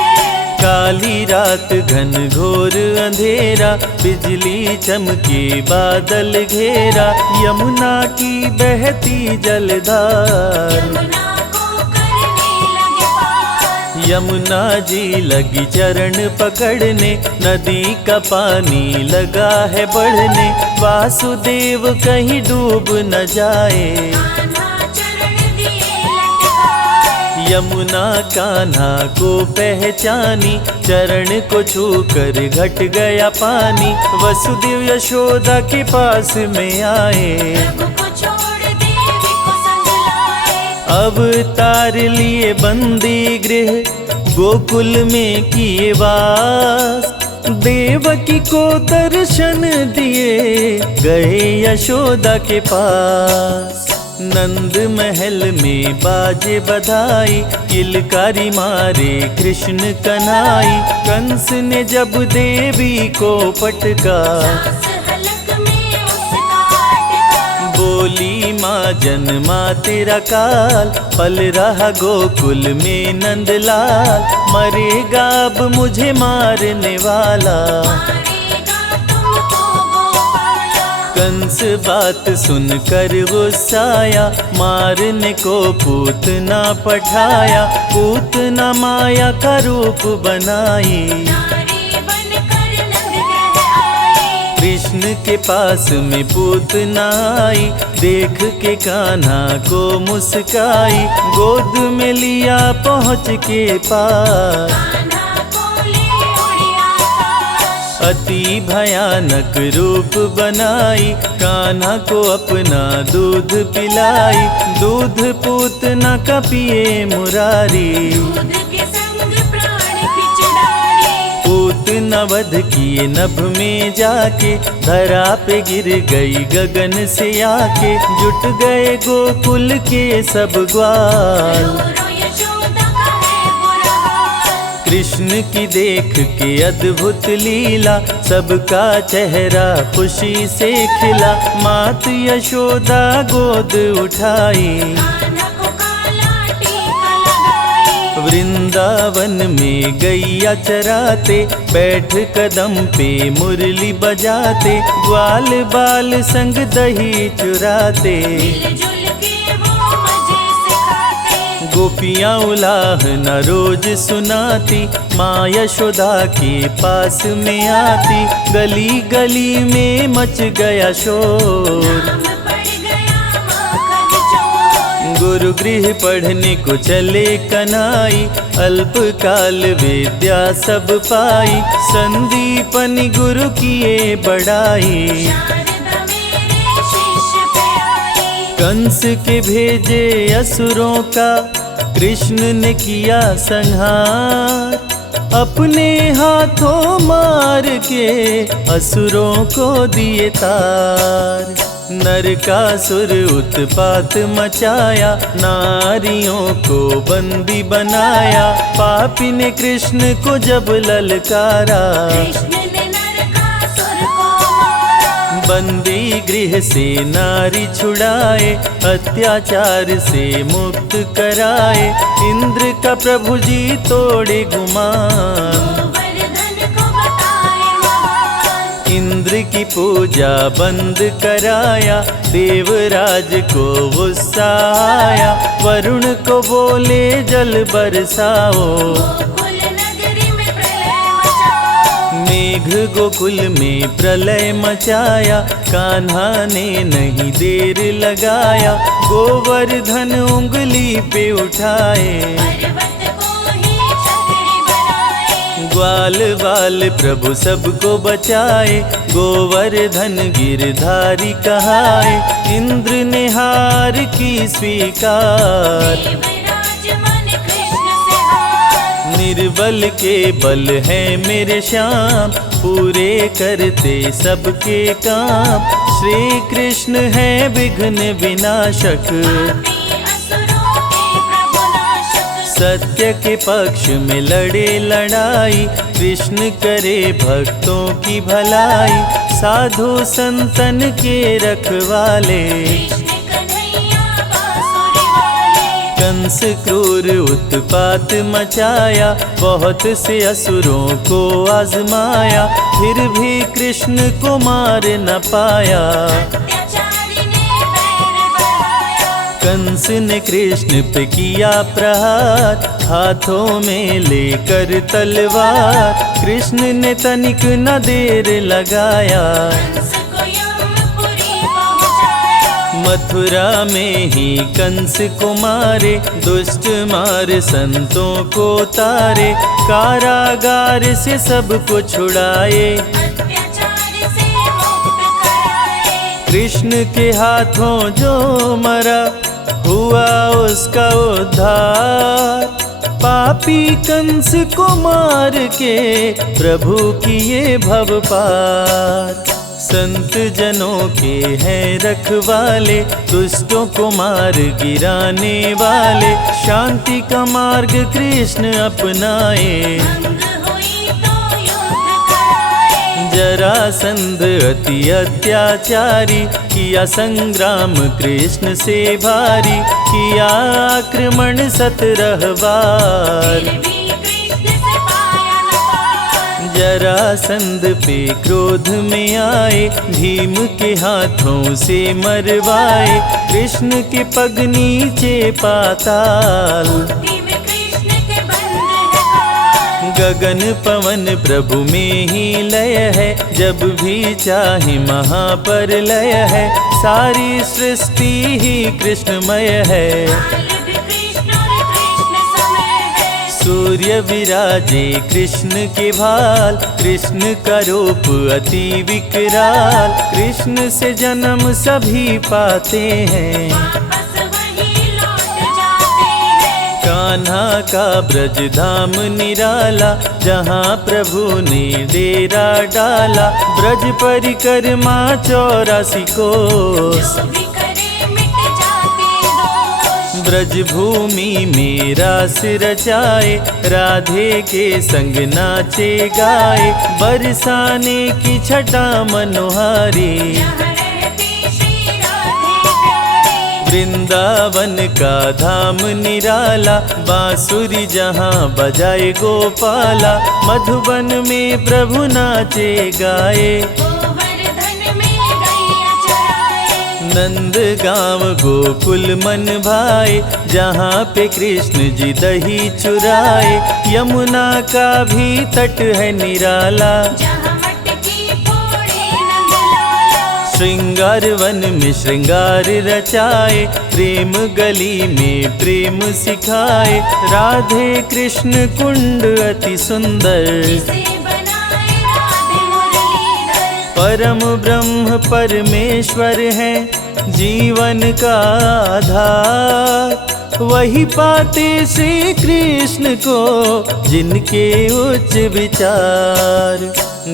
काली रात घन घोर अंधेरा, बिजली चमके बादल घेरा। यमुना की बहती जलधार, यमुना को करने लगे पार। यमुना जी लगी चरण पकड़ने। नदी का पानी लगा है बढ़ने, वासुदेव कहीं डूब न जाए। कान्हा चरण दिए लटकाए। यमुना कान्हा को पहचानी, चरण को छूकर घट गया पानी। वसुदेव यशोदा के पास में आए, प्रभु को छोड़ देवी को संग लाए। अवतार लिए बंदी गृह, गोकुल में किए वास। देवकी को दर्शन दिए, गए यशोदा के पास। नंद महल में बाजे बधाई, किलकारी मारे कृष्ण कन्हाई। कंस ने जब देवी को पटका, बोली माँ जन्मा तेरा काल। पल रहा गोकुल में नंदलाल, मरेगा अब मुझे मारने वाला। कंस बात सुनकर गुस्साया, मारने को पूतना पठाया। पूतना माया का रूप बनाई, कृष्ण के पास में पूतना आई। देख के कान्हा को मुस्काई, गोद में लिया पहुँच के पास। अति भयानक रूप बनाई, कान्हा को अपना दूध पिलाई। दूध पूतना का पिए मुरारी, पूतना वध किए नभ में जाके। धरा पे गिर गई गगन से आके, जुट गए गोकुल के सब ग्वाल। कृष्ण की देख के अद्भुत लीला, सबका चेहरा खुशी से खिला। मात यशोदा गोद उठाई, वृंदावन में गैया चराते। बैठ कदम पे मुरली बजाते, ग्वाल बाल संग दही चुराते। गोपियाँ उलाह न रोज सुनाती, माँ यशोदा के पास में आती। गली गली में मच गया शोर, गुरु गृह पढ़ने को चले कन्हाई। अल्पकाल विद्या सब पाई, संदीपनि गुरु किए बड़ाई। कंस के भेजे असुरों का, कृष्ण ने किया संहार। अपने हाथों मार के असुरों को दिए तार। नरकासुर उत्पात मचाया, नारियों को बंदी बनाया। पापी ने कृष्ण को जब ललकारा, बंदी गृह से नारी छुड़ाए। अत्याचार से मुक्त कराए, इंद्र का प्रभु जी तोड़े गुमान। इंद्र की पूजा बंद कराया, देवराज को गुस्सा आया। वरुण को बोले जल बरसाओ, मेघ गोकुल में प्रलय मचाया। कान्हा ने नहीं देर लगाया, गोवर्धन उंगली पे उठाए। ग्वाल बाल प्रभु सबको बचाए, गोवर्धन गिरधारी कहाए। इंद्र ने हार की स्वीकार, निर्बल के बल है मेरे श्याम। पूरे करते सबके काम, श्री कृष्ण है विघ्न विनाशक। सत्य के पक्ष में लड़े लड़ाई, कृष्ण करे भक्तों की भलाई। साधु संतन के रखवाले, कंस क्रूर उत्पात मचाया। बहुत से असुरों को आजमाया, फिर भी कृष्ण को मार न पाया। कंस ने कृष्ण पे किया प्रहार, हाथों में लेकर तलवार। कृष्ण ने तनिक न देर लगाया, मथुरा में ही कंस को मारे। दुष्ट मार संतों को तारे, कारागार से सबको छुड़ाए। कृष्ण के हाथों जो मरा, हुआ उसका उद्धार। पापी कंस को मार के प्रभु किए भव पार। संत जनों के हैं रखवाले, दुष्टों को मार गिराने वाले। शांति का मार्ग कृष्ण अपनाए, भंग हुई तो युद्ध कराए। जरासंध अति अत्याचारी, किया संग्राम कृष्ण से भारी। किया आक्रमण 17 बार, फिर भी कृष्ण से पाया न पार। जरासंध पे क्रोध में आए, भीम के हाथों से मरवाए। कृष्ण के पग नीचे पाताल, मुट्ठी में कृष्ण के बंद है काल। गगन पवन प्रभु में ही लय है, जब भी चाहे महाप्रलय है। सारी सृष्टि ही कृष्णमय है, काल भी कृष्ण और कृष्ण समय है। सूर्य विराजे कृष्ण के भाल। कृष्ण का रूप अति विकराल, कृष्ण से जन्म सभी पाते हैं। वापस वही लौट जाते हैं। कान्हा का ब्रज धाम निराला, जहाँ प्रभु ने डेरा डाला। ब्रज परिक्रमा 84 कोस, जो भी करे मिट जाते दोष। ब्रज भूमि में रास रचाए। राधे के संग नाचे गाए, बरसाने की छटा मनोहारी। यहाँ रहती श्री राधे प्यारी। वृंदावन का धाम निराला, बांसुरी जहाँ बजाए गोपाला। मधुबन में प्रभु नाचे गाए, गोवर्धन में गैया चराए। नंद गाँव गोकुल मन भाए। जहाँ पे कृष्ण जी दही चुराए। यमुना का भी तट है निराला, जहाँ मटकी फोड़े नंदलाला। श्रृंगार वन में श्रृंगार रचाए। प्रेम गली में प्रेम सिखाए। राधे कृष्ण कुंड अति सुंदर, जिसे बनाए राधे मुरलीधर। परम ब्रह्म परमेश्वर है जीवन का आधार। वही पाते श्री कृष्ण को जिनके उच्च विचार।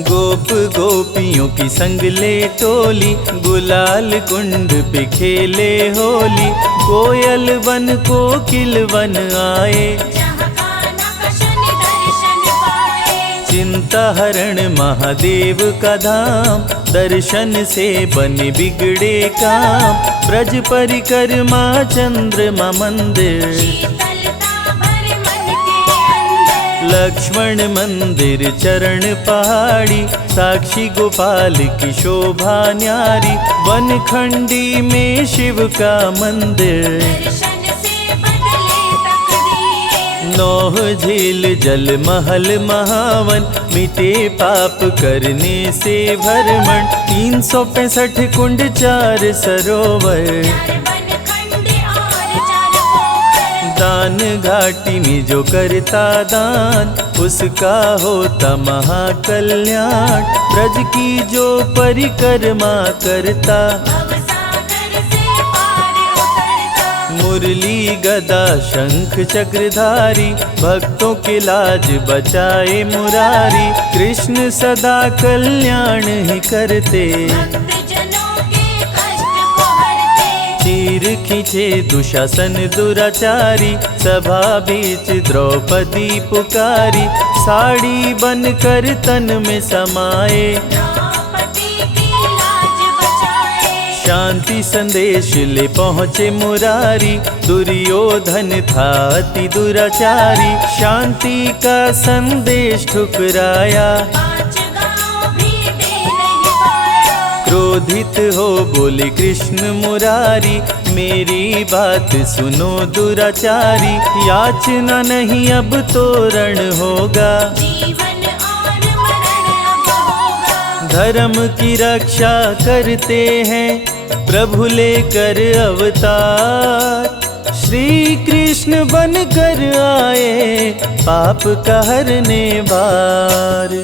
गोप गोपियों की संग ले टोली, गुलाल कुंड पे खेले होली। कोयल वन कोकिल वन आए, जहाँ कान्हा का शनि दर्शन पाए। चिंता हरण महादेव का धाम। दर्शन से बने बिगड़े काम। ब्रज परिक्रमा चंद्रमा मंदिर, शीतलता भर मन के अंदर। लक्ष्मण मंदिर चरण पहाड़ी। साक्षी गोपाल की शोभा न्यारी। वनखंडी में शिव का मंदिर। दर्शन से बदले तकदीर। नौह झील जल महल महावन। मिटे पाप करने से भरमण। 365 कुंड 4 सरोवर। चार वनखंड और 4 पोखर। दान घाटी में जो करता दान, उसका होता महाकल्याण। ब्रज की जो परिक्रमा करता, भवसागर से पार उतरता। मुरली गदा शंख चक्रधारी। भक्तों के लाज बचाए मुरारी। कृष्ण सदा कल्याण ही करते, भक्तजनों के कष्ट को हरते। चीर खींचे दुशासन दुराचारी। सभा बीच द्रौपदी पुकारी। साड़ी बनकर तन में समाए, द्रौपदी की लाज बचाए। शांति संदेश ले पहुँचे मुरारी। दुर्योधन था अति दुराचारी। शांति का संदेश ठुकराया। 5 गाँव भी दे नहीं पाया। क्रोधित हो बोले कृष्ण मुरारी। मेरी बात सुनो दुराचारी। याचना नहीं अब तोरण होगा। जीवन और मरण अब होगा। धर्म की रक्षा करते हैं प्रभु लेकर अवतार। श्री कृष्ण बनकर आए पाप का हरने बार।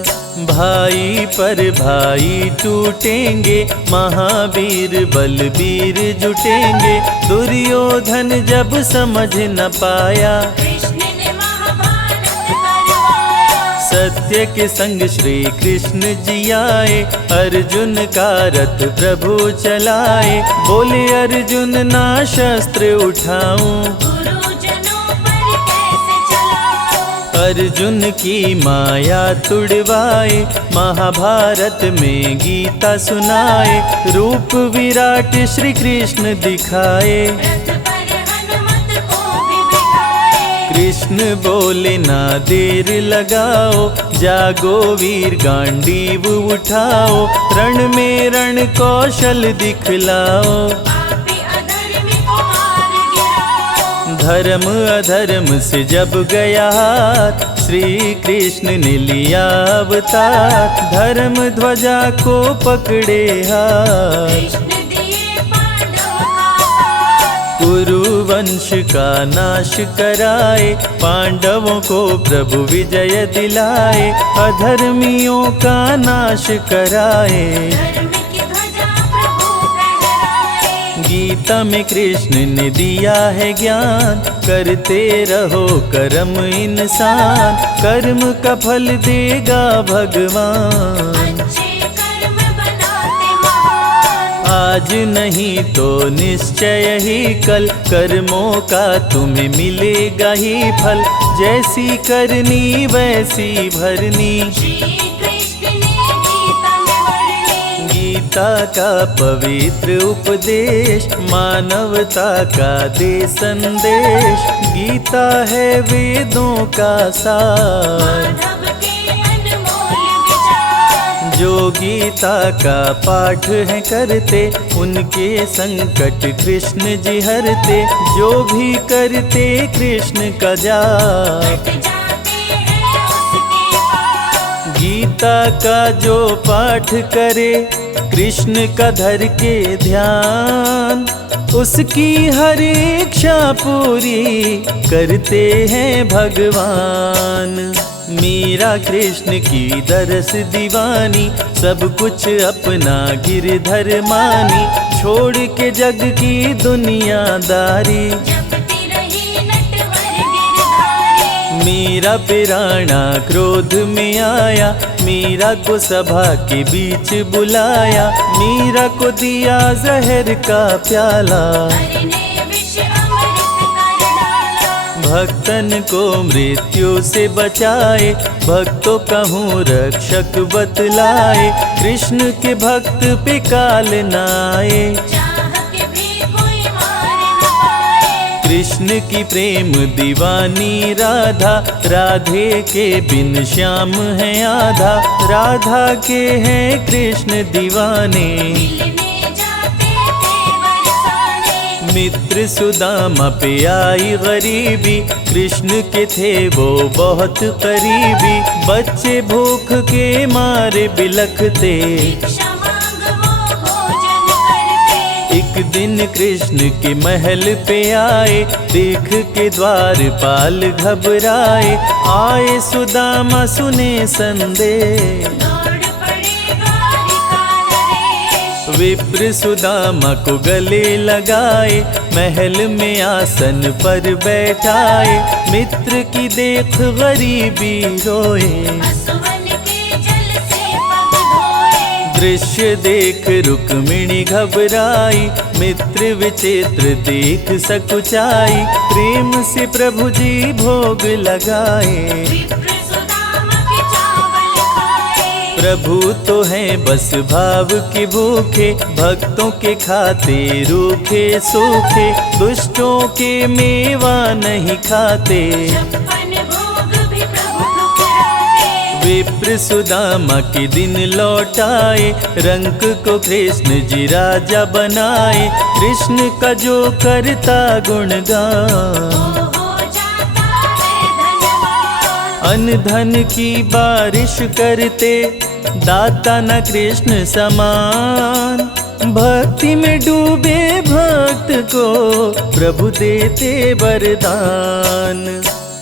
भाई पर भाई टूटेंगे, महावीर बलबीर जुटेंगे। दुर्योधन जब समझ न पाया, कृष्ण ने महाभारत करवाया। सत्य के संग श्री कृष्ण जी आए, अर्जुन का रथ प्रभु चलाए। बोले अर्जुन ना शस्त्र उठाऊं, गुरुजनों पर कैसे चलाऊं। अर्जुन की माया तुड़वाए, महाभारत में गीता सुनाए। रूप विराट श्री कृष्ण दिखाए, रथ पर हनुमत को भी बिठाए। कृष्ण बोले ना देर लगाओ, जागो वीर गांडीव उठाओ। रण में रण कौशल दिखलाओ, पापी अधर्मी को मार गिराओ। धर्म अधर्म से जब गया हाथ, श्री कृष्ण ने लिया अवतार। धर्म ध्वजा को पकड़े हाथ, कृष्ण दिए पांडवों का साथ। कुरु वंश का नाश कराए, पांडवों को प्रभु विजय दिलाए। अधर्मियों का नाश कराए, धर्म की ध्वजा प्रभु फहराए। गीता में कृष्ण ने दिया है ज्ञान। करते रहो कर्म इंसान, कर्म का फल देगा भगवान। अच्छे कर्म बनाते महान। आज नहीं तो निश्चय ही कल, कर्मों का तुम्हें मिलेगा ही फल। जैसी करनी वैसी भरनी, श्री कृष्ण ने गीता में वर्णी। गीता का पवित्र उपदेश, मानवता का दे संदेश। गीता है वेदों का सार, माधव के अनमोल विचार। जो गीता का पाठ है करते, उनके संकट कृष्ण जी हरते। जो भी करते कृष्ण का जाप, हट जाते हैं उसके पाप। गीता का जो पाठ करे, कृष्ण का धर के ध्यान। उसकी हर इच्छा पूरी करते हैं भगवान। मीरा कृष्ण की दरस दीवानी, सब कुछ अपना गिरधर मानी। छोड़ के जग की दुनियादारी, जपती रही नटवर गिरधारी। मीरा पिराना क्रोध में आया, मीरा को सभा के बीच बुलाया। मीरा को दिया जहर का प्याला, हरि ने विष अमृत कर डाला। भक्तन को मृत्यु से बचाए। भक्तों कहूँ रक्षक बतलाए, कृष्ण के भक्त पे काल न आए। चाह के भी कोई मार न पाए। कृष्ण की प्रेम दीवानी राधा, राधे के बिन श्याम है आधा। राधा के हैं कृष्ण दीवाने, मिलने जाते थे बरसाने। मित्र सुदामा पे आई गरीबी, कृष्ण के थे वो बहुत करीबी। बच्चे भूख के मारे बिलखते, भिक्षा मांग वो भोजन करते। एक दिन कृष्ण के महल पे आए, देख के द्वारपाल घबराए। आए सुदामा सुने संदेश, दौड़ पड़े द्वारिका नरेश। विप्र सुदामा को गले लगाए। महल में आसन पर बैठाए, मित्र की देख गरीबी रोए। असुवन के जल से पग धोए। दृश्य देख रुक्मिणी घबराई, मित्र विचित्र देख सकुचाई। प्रेम से प्रभु जी भोग लगाए, विप्र सुदामा के चावल खाए। प्रभु तो हैं बस भाव के भूखे। भक्तों के खाते रूखे सूखे, दुष्टों के मेवा नहीं खाते। 56 भोग भी प्रभु ठुकराए। विप्र सुदामा के दिन लौटाए, रंक को कृष्ण जी राजा बनाए। कृष्ण का जो करता गुणगान, हो जाता है धनवान। अन्न धन की बारिश करते, दाता न कृष्ण समान। भक्ति में डूबे भक्त को प्रभु देते वरदान।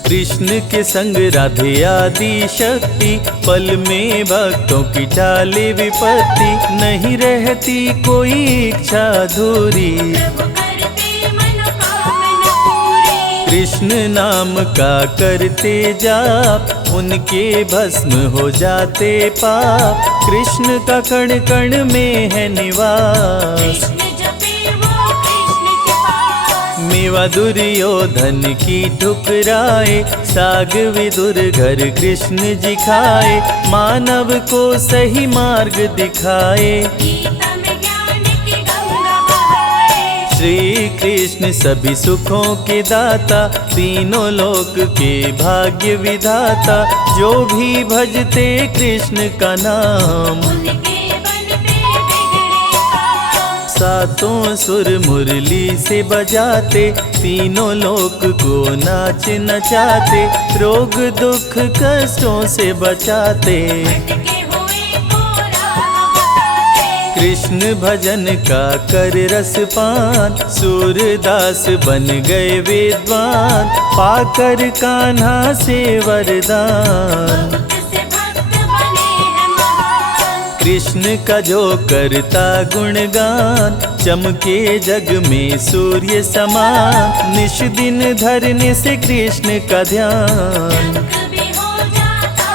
कृष्ण के संग राधे आदि शक्ति, पल में भक्तों की टाले विपत्ति। नहीं रहती कोई इच्छा अधूरी, प्रभु करते मनोकामना पूरी। कृष्ण नाम का करते जाप, उनके भस्म हो जाते पाप। कृष्ण का कण कण में है निवास, कृष्ण जपे वो कृष्ण के पास। मेवा दुर्योधन की ठुकराए, साग विदुर घर कृष्ण जी खाए। मानव को सही मार्ग दिखाए, गीता में ज्ञान की गंगा बहाए। श्री कृष्ण सभी सुखों के दाता, तीनों लोक के भाग्य विधाता। जो भी भजते कृष्ण का नाम, उनके बनते बिगड़े काम। सातों सुर मुरली से बजाते, तीनों लोक को नाच नचाते। रोग दुख कष्टों से बचाते, भटके हुए को राह बताते। कृष्ण भजन का कर रस पान, सूरदास बन गए विद्वान। पाकर कान्हा से वरदान, भक्त से भक्त बने हैं महान। कृष्ण का जो करता गुणगान, चमके जग में सूर्य समान। निश दिन धरने से कृष्ण का ध्यान, जग भी हो जाता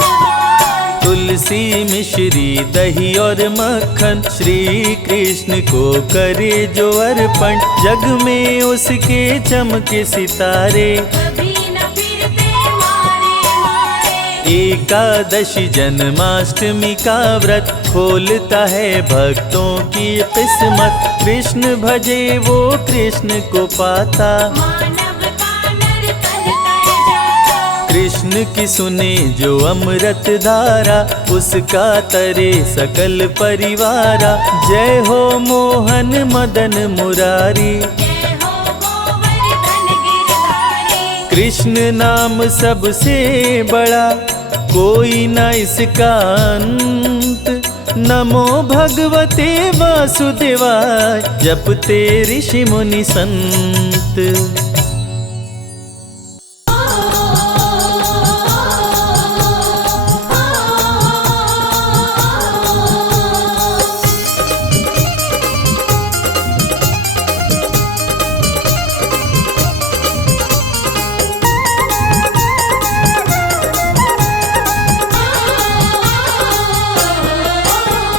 धनवान। तुलसी मिश्री दही और मक्खन, श्री कृष्ण को करे जो अर्पण। जग में उसके चमके सितारे, कभी न फिरते मारे मारे। एकादशी जन्माष्टमी का व्रत, खोलता है भक्तों की किस्मत। कृष्ण भजे वो कृष्ण को पाता, मानव का नर्तन कर जाता। कृष्ण की सुने जो अमृत धारा, उसका तरे सकल परिवारा। जय हो मोहन मदन मुरारी, जय हो गोवर्धन गिरधारी। कृष्ण नाम सबसे बड़ा, कोई न इसका अंत। नमो भगवते वासुदेवाय, जपते ऋषि मुनि संत।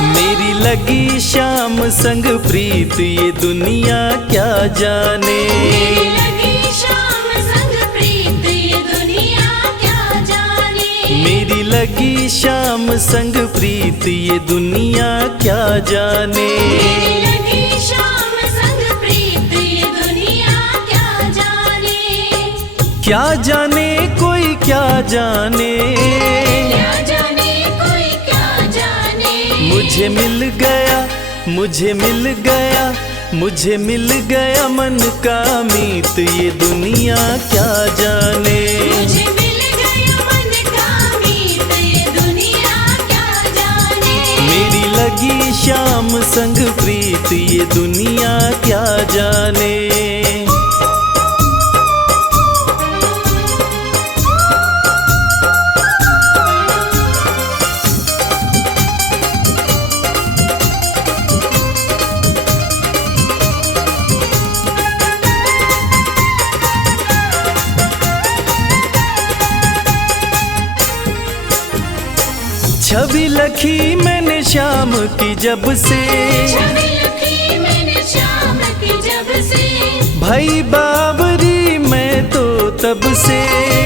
मेरी लगी श्याम संग प्रीत, ये दुनिया क्या जाने। मेरी लगी श्याम संग प्रीत, ये दुनिया क्या जाने। मेरी लगी श्याम संग प्रीत, ये दुनिया क्या जाने। मेरी लगी श्याम संग प्रीत, ये दुनिया क्या जाने। क्या जाने कोई क्या जाने, क्या जाने कोई क्या जाने। मुझे मिल गया, मुझे मिल गया, मुझे मिल गया मन का मीत। ये दुनिया क्या जाने, मुझे मिल गया मन का मीत, ये दुनिया क्या जाने। मेरी लगी श्याम संग प्रीत, ये दुनिया क्या जाने। छवि लखी मैंने श्याम की जब से, छवि लखी मैंने श्याम की जब से। भाई बाबरी मैं तो तब से,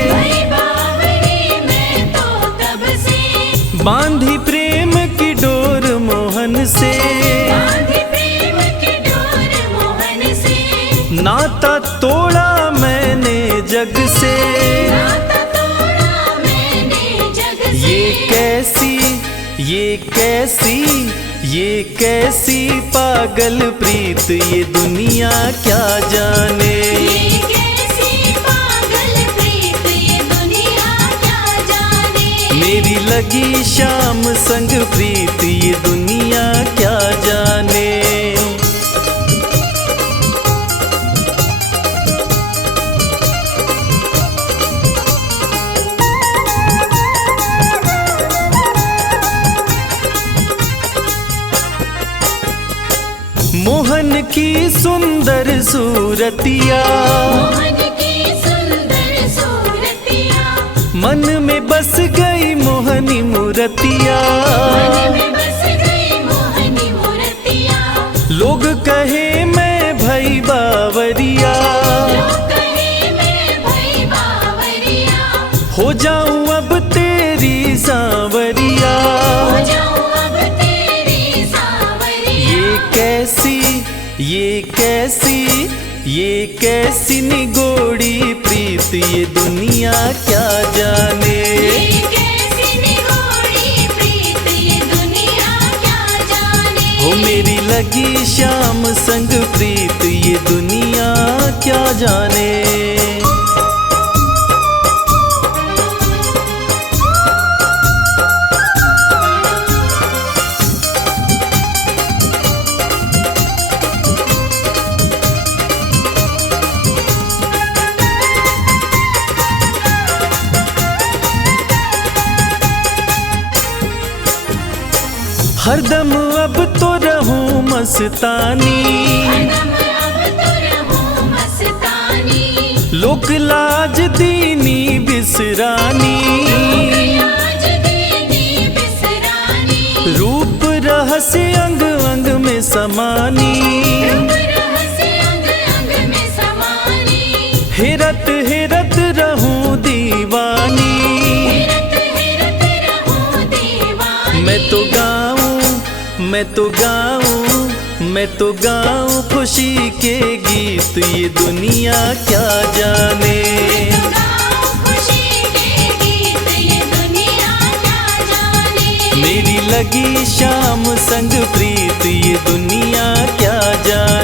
भाई बाबरी मैं तो तब से। बांधी प्रेम की डोर मोहन से, बांधी प्रेम की डोर मोहन से। नाता तोड़ा मैंने जग से। नाता तोड़ा मैंने जग से। ये कैसी, ये कैसी, ये कैसी पागल प्रीत, ये दुनिया क्या जाने। ये कैसी पागल प्रीत, ये दुनिया क्या जाने। मेरी लगी श्याम संग प्रीत, ये दुनिया क्या जाने। मोहन की सुंदर सूरतिया, मोहन की मन में बस गई मोहनी मूर्तिया, मन में बस गई मोहनी मूर्तिया। लोग कहे मैं भई बावरिया, लोग कहे मैं भई बावरिया। हो जाऊं अब तेरी सांवरिया। हो जाऊं अब तेरी सांवरिया। ये कैसी निगोड़ी प्रीत, ये दुनिया क्या जाने। ये कैसी निगोड़ी प्रीत, ये दुनिया क्या जाने। हो मेरी लगी श्याम संग प्रीत, ये दुनिया क्या जाने। हरदम अब तो रहूं मस्तानी, हरदम अब तो रहूं मस्तानी। लोक लाज दीनी बिसरानी, लाज दीनी बिसरानी। रूप रहस्य अंग अंग में समानी, रूप रहस्य अंग अंग में समानी। हेरत हेरत रहूं दीवानी। हेरत हेरत रहूं दीवानी। मैं तो गाऊं खुशी के गीत, ये दुनिया क्या जाने। मैं तो गाऊं खुशी के गीत, ये दुनिया क्या जाने। मेरी लगी श्याम संग प्रीत, ये दुनिया क्या जाने।